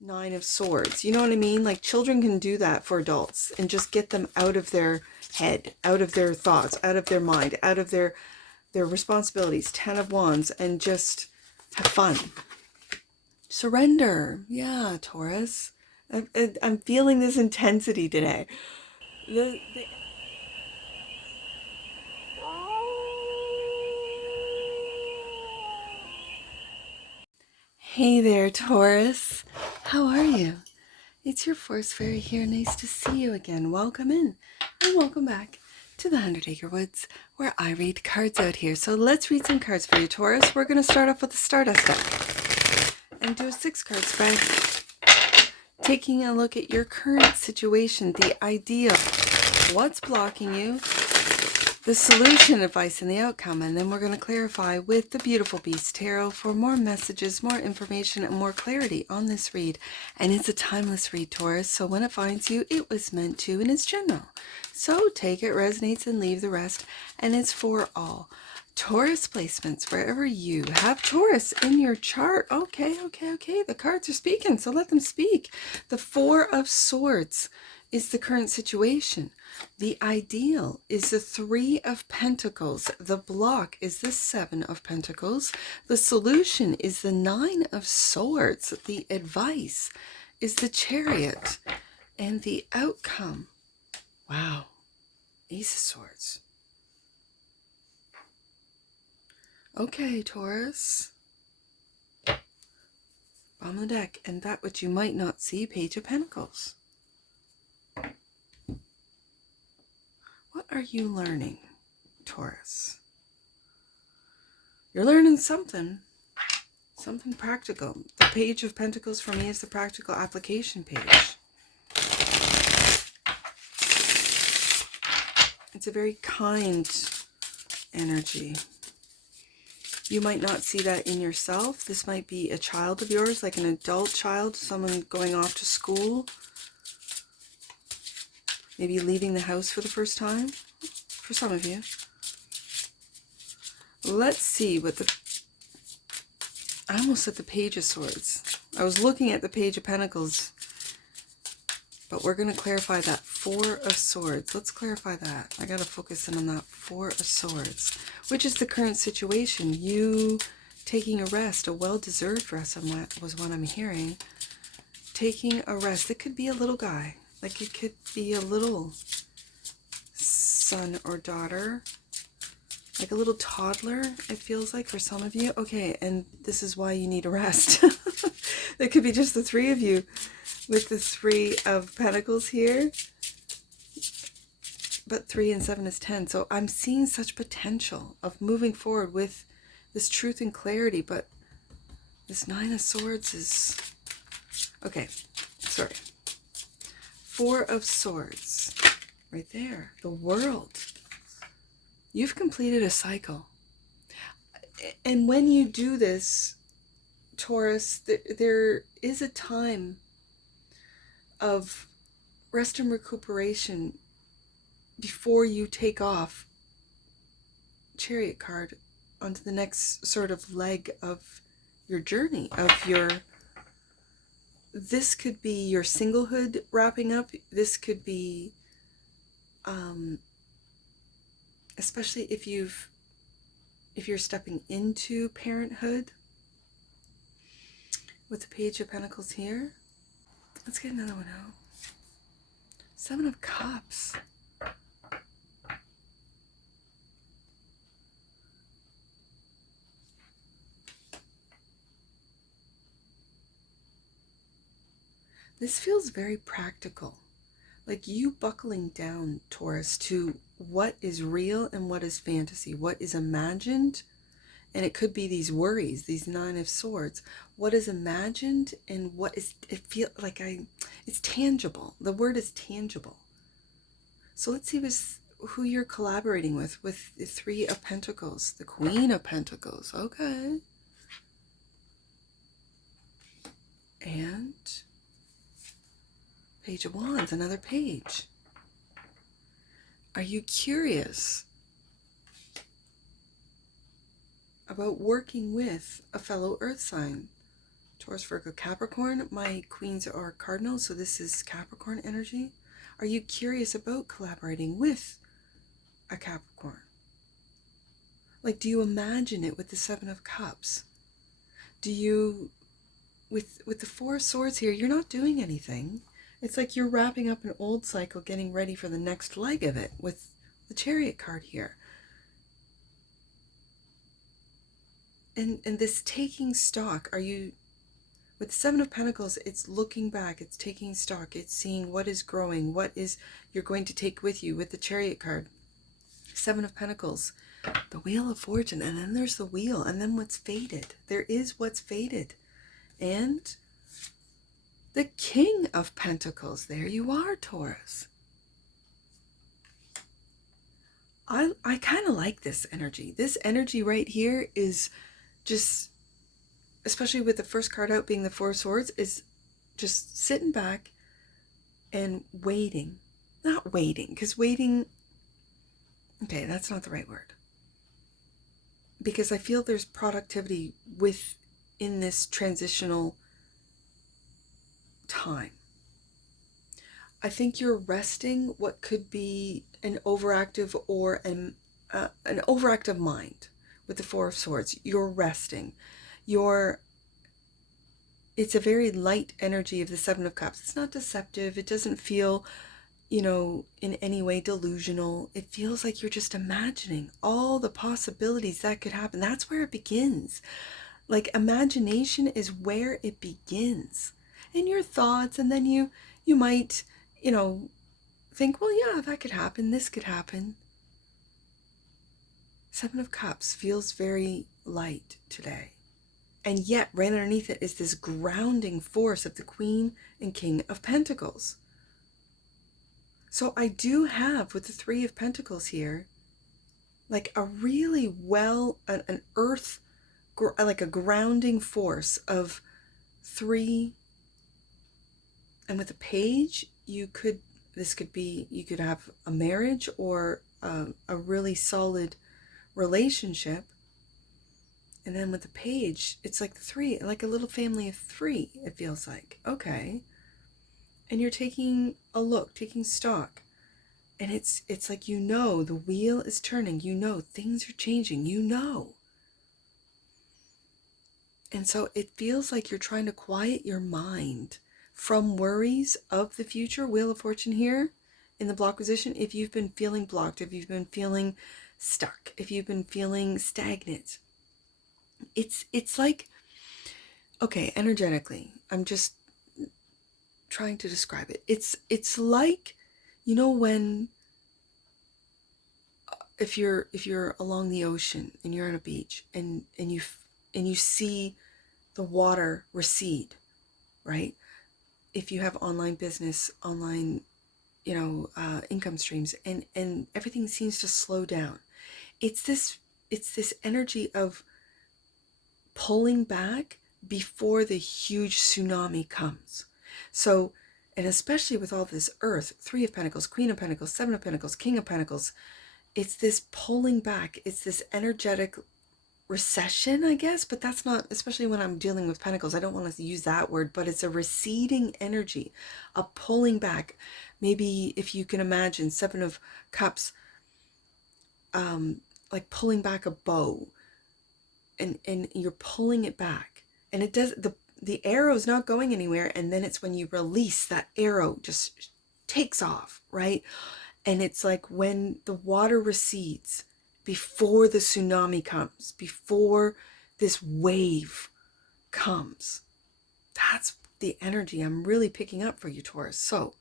Nine of Swords. You know what I mean? Like children can do that for adults and just get them out of their head, out of their thoughts, out of their mind, out of their responsibilities. 10 of Wands, and just have fun. Surrender. Yeah, Taurus. I'm feeling this intensity today. Hey there, Taurus. How are you? It's your Force Fairy here. Nice to see you again. Welcome in and welcome back to the 100 Acre Woods, where I read cards out here. So let's read some cards for you, Taurus. We're going to start off with the Stardust deck and do a 6-card spread, taking a look at your current situation, the ideal, what's blocking you, the solution, advice, and the outcome. And then we're going to clarify with the Beautiful Beast Tarot for more messages, more information, and more clarity on this read. And it's a timeless read, Taurus, so when it finds you, it was meant to, and it's general. So take it, resonates, and leave the rest. And it's for all. Taurus placements, wherever you have Taurus in your chart. Okay. The cards are speaking, so let them speak. The 4 of Swords is the current situation. The ideal is the 3 of Pentacles. The block is the 7 of Pentacles. The solution is the 9 of Swords. The advice is the Chariot. And the outcome, wow, Ace of Swords. Okay, Taurus. Bottom of the deck, and that which you might not see, Page of Pentacles. What are you learning, Taurus? You're learning something practical. The Page of Pentacles for me is the practical application page. It's a very kind energy. You might not see that in yourself. This might be a child of yours, like an adult child, someone going off to school. Maybe leaving the house for the first time, for some of you. Let's see what the... I almost said the Page of Swords. I was looking at the Page of Pentacles, but we're going to clarify that 4 of Swords. Let's clarify that. I got to focus in on that 4 of Swords, which is the current situation. You taking a rest, a well-deserved rest was what I'm hearing. Taking a rest. It could be a little guy. Like it could be a little son or daughter, like a little toddler, it feels like for some of you. Okay, and this is why you need a rest. It could be just the 3 of you with the 3 of Pentacles here. But 3 and 7 is 10. So I'm seeing such potential of moving forward with this truth and clarity. But this 9 of Swords is... Okay, sorry. 4 of Swords, right there, the World. You've completed a cycle. And when you do this, Taurus, there is a time of rest and recuperation before you take off, Chariot card, onto the next sort of leg of your journey, of your... This could be your singlehood wrapping up. This could be, especially if you're stepping into parenthood. With the Page of Pentacles here. Let's get another one out. 7 of Cups. This feels very practical, like you buckling down, Taurus, to what is real and what is fantasy, what is imagined, and it could be these worries, these 9 of Swords, what is imagined and what is, it feels like it's tangible. The word is tangible. So let's see who you're collaborating with the 3 of Pentacles, the Queen of Pentacles. Okay. And Page of Wands, another page. Are you curious about working with a fellow earth sign, Taurus, Virgo, Capricorn. My queens are cardinals, so this is Capricorn energy. Are you curious about collaborating with a Capricorn? Like, do you imagine it with the Seven of Cups? Do you, with the Four of Swords here, you're not doing anything. It's like you're wrapping up an old cycle, getting ready for the next leg of it with the Chariot card here. And this taking stock, are you, with the Seven of Pentacles, it's looking back, it's taking stock, it's seeing what is growing, what is you're going to take with you with the Chariot card. Seven of Pentacles, the Wheel of Fortune, and then there's the Wheel, and then what's faded. There is what's faded. And the King of Pentacles. There you are, Taurus. I kind of like this energy. This energy right here is just, especially with the first card out being the Four of Swords, is just sitting back and waiting. Not waiting, because waiting, okay, that's not the right word. Because I feel there's productivity within this transitional time. I think you're resting what could be an overactive or an overactive mind with the Four of Swords. You're resting. It's a very light energy of the Seven of Cups. It's not deceptive. It doesn't feel, in any way delusional. It feels like you're just imagining all the possibilities that could happen. That's where it begins. Like, imagination is where it begins. In your thoughts, and then you might, think, well, yeah, that could happen, this could happen. Seven of Cups feels very light today. And yet, right underneath it is this grounding force of the Queen and King of Pentacles. So I do have, with the Three of Pentacles here, like a really an earth, like a grounding force of three. And with the Page, you could have a marriage or a really solid relationship. And then with the Page, it's like the three, like a little family of three, it feels like. Okay. And you're taking a look, taking stock. And it's like, the wheel is turning, things are changing, And so it feels like you're trying to quiet your mind from worries of the future. Wheel of Fortune here in the block position. If you've been feeling blocked, if you've been feeling stuck, if you've been feeling stagnant, it's like, okay, energetically, I'm just trying to describe it. It's like, when if you're along the ocean and you're on a beach and you see the water recede, right? If you have online business, online, income streams, and everything seems to slow down. It's this energy of pulling back before the huge tsunami comes. So, and especially with all this earth, Three of Pentacles, Queen of Pentacles, Seven of Pentacles, King of Pentacles, it's this pulling back. It's this energetic recession, I guess, but that's not, especially when I'm dealing with Pentacles, I don't want to use that word, but it's a receding energy, a pulling back. Maybe if you can imagine Seven of Cups, like pulling back a bow, and you're pulling it back, and it does, the arrow's not going anywhere, and then it's when you release, that arrow just takes off, right? And it's like when the water recedes before the tsunami comes, before this wave comes. That's the energy I'm really picking up for you, Taurus. So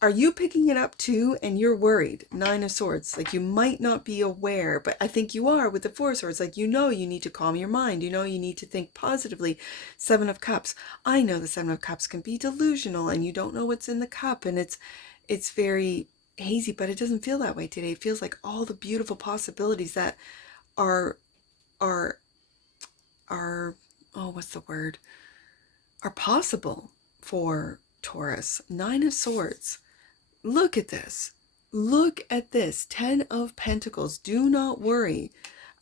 are you picking it up too, and you're worried? Nine of Swords, like you might not be aware, but I think you are with the Four of Swords. Like, you need to calm your mind. You need to think positively. Seven of Cups. I know the Seven of Cups can be delusional, and you don't know what's in the cup, and it's very hazy, but it doesn't feel that way today. It feels like all the beautiful possibilities that are what's the word? Are possible for Taurus. Nine of Swords. Look at this. Look at this. 10 of Pentacles. Do not worry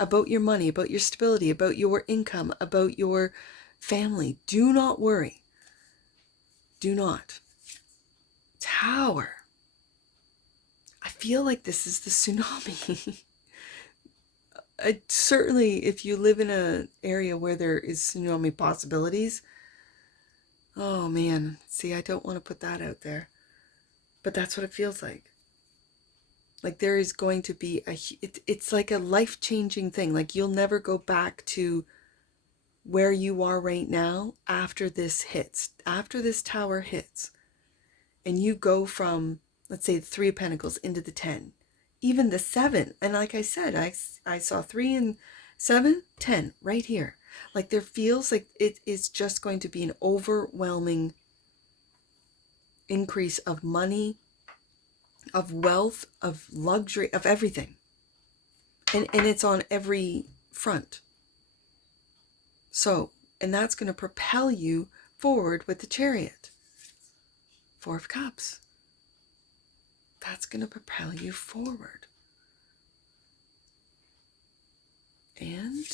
about your money, about your stability, about your income, about your family, do not worry. Do not. Tower. I feel like this is the tsunami. Certainly, if you live in an area where there is tsunami possibilities, oh man, see, I don't want to put that out there. But that's what it feels like. Like there is going to be it's like a life-changing thing. Like you'll never go back to where you are right now after this hits. After this tower hits, and you go from, let's say, the 3 of Pentacles into the 10, even the 7. And like I said, I saw 3 and 7, 10 right here. Like there feels like it is just going to be an overwhelming increase of money, of wealth, of luxury, of everything. And it's on every front. So, and that's going to propel you forward with the Chariot. 4 of Cups. That's going to propel you forward. And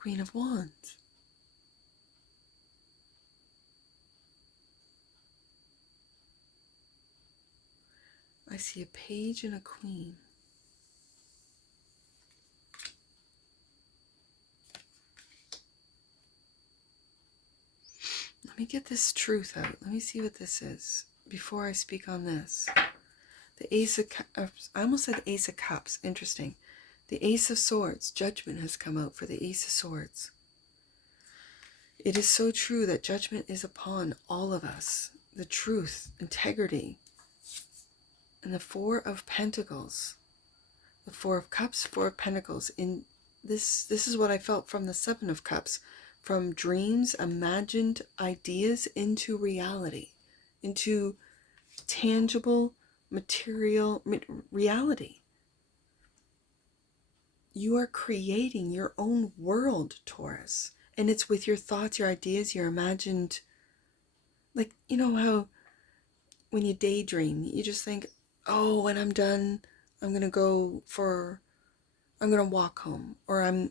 Queen of Wands. I see a page and a queen. Let me get this truth out. Let me see what this is before I speak on this. The Ace of Cups. I almost said Ace of Cups. Interesting. The Ace of Swords. Judgment has come out for the Ace of Swords. It is so true that judgment is upon all of us. The truth, integrity. And the 4 of Pentacles. The 4 of Cups, 4 of Pentacles. In this is what I felt from the 7 of Cups. From dreams, imagined ideas into reality, into tangible, material reality. You are creating your own world, Taurus. And it's with your thoughts, your ideas, your imagined, like, you know how when you daydream, you just think, oh, when I'm done, I'm going to walk home, or I'm,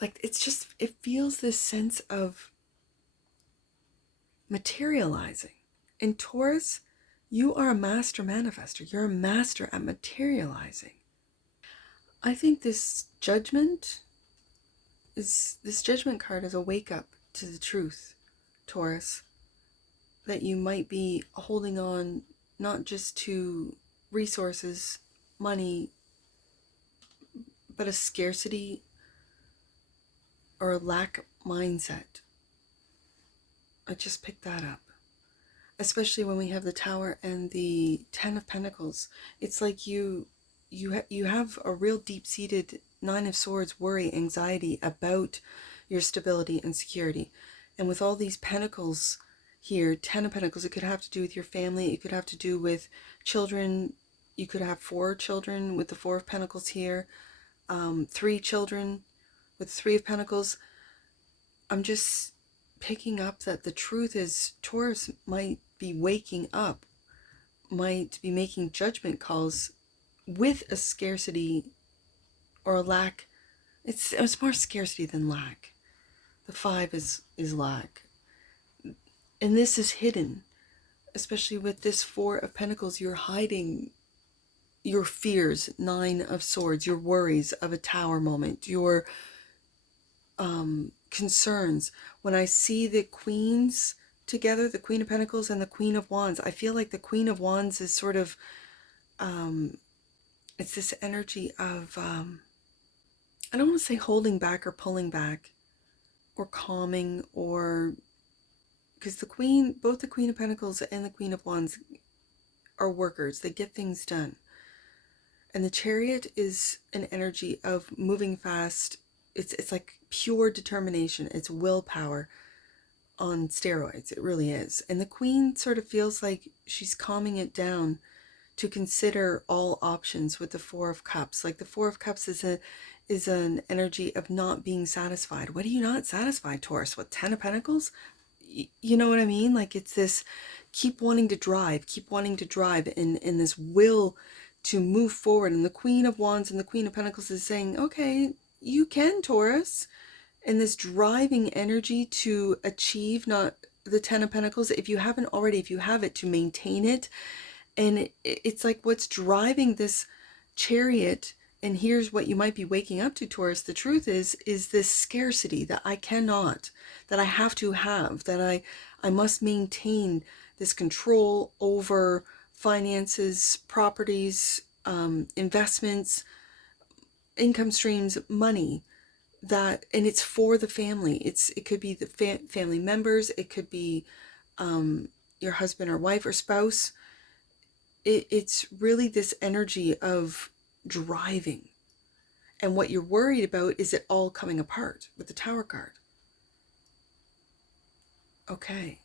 like, it's just, it feels this sense of materializing. In Taurus, you are a master manifester. You're a master at materializing. I think this judgment card is a wake up to the truth, Taurus, that you might be holding on not just to resources, money, but a scarcity or a lack mindset. I just picked that up. Especially when we have the Tower and the 10 of Pentacles. It's like you have a real deep-seated 9 of Swords worry, anxiety about your stability and security. And with all these Pentacles here, 10 of Pentacles, it could have to do with your family. It could have to do with children. You could have 4 children with the 4 of Pentacles here. 3 children with 3 of Pentacles. I'm just picking up that the truth is Taurus might be waking up, might be making judgment calls with a scarcity or a lack. It's more scarcity than lack. The 5 is lack. And this is hidden, especially with this 4 of Pentacles. You're hiding your fears, 9 of Swords, your worries of a Tower moment, your concerns. When I see the queens together, the Queen of Pentacles and the Queen of Wands, I feel like the Queen of Wands is sort of, it's this energy of, I don't want to say holding back or pulling back or calming, or, because both the Queen of Pentacles and the Queen of Wands are workers. They get things done. And the Chariot is an energy of moving fast. It's like pure determination. It's willpower on steroids. It really is. And the Queen sort of feels like she's calming it down to consider all options with the 4 of Cups. Like the 4 of Cups is an energy of not being satisfied. What are you not satisfied, Taurus? What, 10 of Pentacles? You know what I mean? Like it's this keep wanting to drive in this will to move forward. And the Queen of Wands and the Queen of Pentacles is saying, okay, you can, Taurus. and this driving energy to achieve, not the Ten of Pentacles, if you haven't already, if you have it, to maintain it. And it's like what's driving this Chariot, and here's what you might be waking up to, Taurus. The truth is this scarcity, that I cannot, that I have to have, that I must maintain this control over finances, properties, investments, income streams, money, that, and it's for the family. It could be the family members, it could be your husband or wife or spouse. It's really this energy of driving, and what you're worried about is it all coming apart with the Tower card. Okay,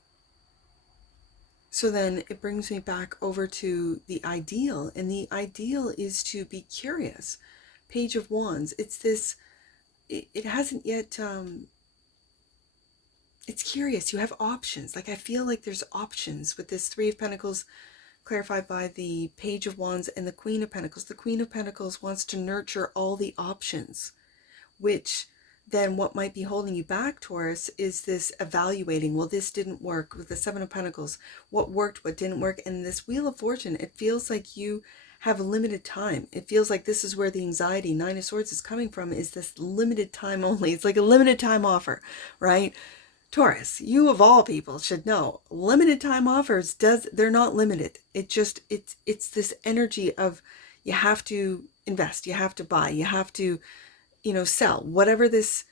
so then it brings me back over to the ideal, and the ideal is to be curious. Page of Wands, it's this, it hasn't yet, it's curious. You have options. Like, I feel like there's options with this Three of Pentacles clarified by the Page of Wands and the Queen of Pentacles. The Queen of Pentacles wants to nurture all the options, which then what might be holding you back, Taurus, is this evaluating. Well, this didn't work. With the Seven of Pentacles, what worked, what didn't work. And this Wheel of Fortune, it feels like you have limited time. It feels like this is where the anxiety, Nine of Swords, is coming from, is this limited time only. It's like a limited time offer, right? Taurus, you of all people should know, limited time offers, they're not limited. It's this energy of, you have to invest, you have to buy, you have to, sell. Whatever this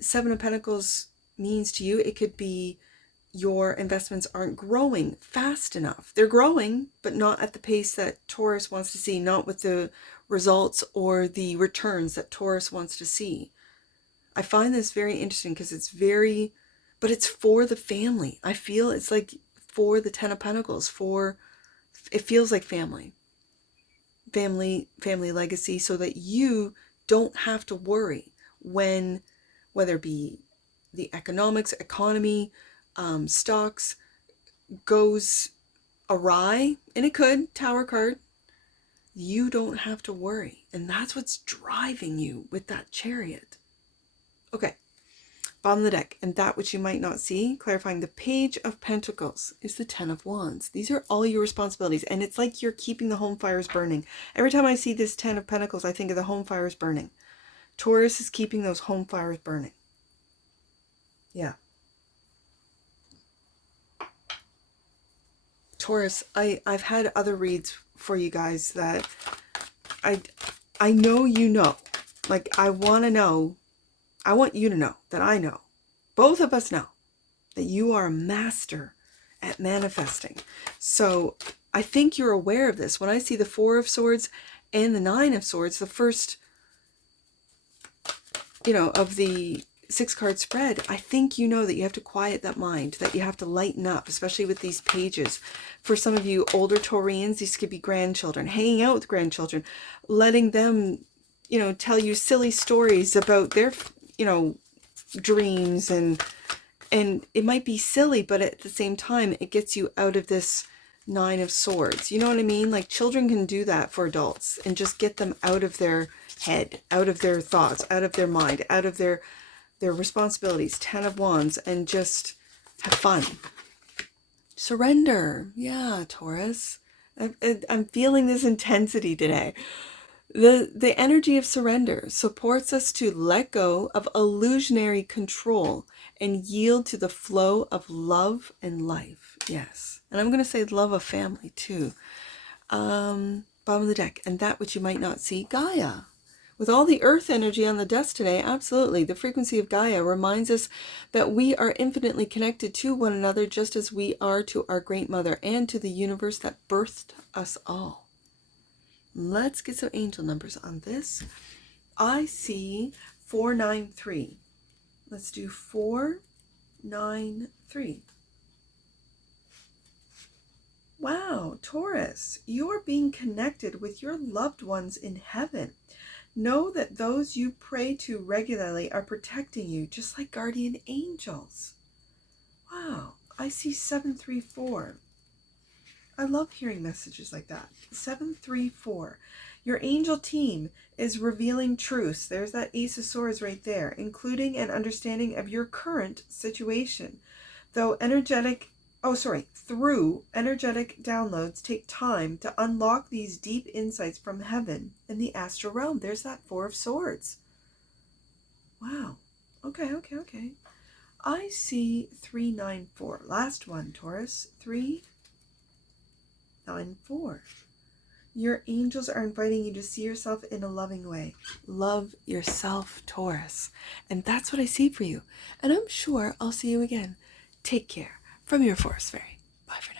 Seven of Pentacles means to you, it could be your investments aren't growing fast enough. They're growing, but not at the pace that Taurus wants to see, not with the results or the returns that Taurus wants to see. I find this very interesting because but it's for the family. I feel it's like for the Ten of Pentacles, it feels like family legacy, so that you don't have to worry when, whether it be the economy, stocks goes awry, and it could, Tower card, you don't have to worry. And that's what's driving you with that Chariot. Okay, bottom of the deck, and that which you might not see, clarifying the Page of Pentacles, is the Ten of Wands. These are all your responsibilities, and it's like you're keeping the home fires burning. Every time I see this Ten of Pentacles, I think of the home fires burning. Taurus is keeping those home fires burning. Yeah. Taurus, I've had other reads for you guys that I know you know. Like, I want you to know that I know. Both of us know that you are a master at manifesting. So I think you're aware of this. When I see the Four of Swords and the Nine of Swords, the first, of the 6-card spread, I think you know that you have to quiet that mind, that you have to lighten up, especially with these pages. For some of you older Taurians, these could be grandchildren, hanging out with grandchildren, letting them, tell you silly stories about their, dreams, and it might be silly, but at the same time, it gets you out of this Nine of Swords. You know what I mean? Like, children can do that for adults and just get them out of their head, out of their thoughts, out of their mind, out of their responsibilities. Ten of Wands, and just have fun. Surrender. Yeah, Taurus. I'm feeling this intensity today. The energy of surrender supports us to let go of illusionary control and yield to the flow of love and life. Yes. And I'm going to say love of family too. Bottom of the deck, and that which you might not see, Gaia. With all the earth energy on the desk today, absolutely. The frequency of Gaia reminds us that we are infinitely connected to one another, just as we are to our Great Mother and to the universe that birthed us all. Let's get some angel numbers on this. I see 493. Let's do 493. Wow, Taurus, you are being connected with your loved ones in heaven. Know that those you pray to regularly are protecting you, just like guardian angels. Wow, I see 734. I love hearing messages like that. 734. Your angel team is revealing truths. There's that Ace of Swords right there, including an understanding of your current situation. Through energetic downloads take time to unlock these deep insights from heaven and the astral realm. There's that Four of Swords. Wow. Okay. I see 394. Last one, Taurus. 394. Your angels are inviting you to see yourself in a loving way. Love yourself, Taurus. And that's what I see for you. And I'm sure I'll see you again. Take care. From your Forest Fairy. Bye for now.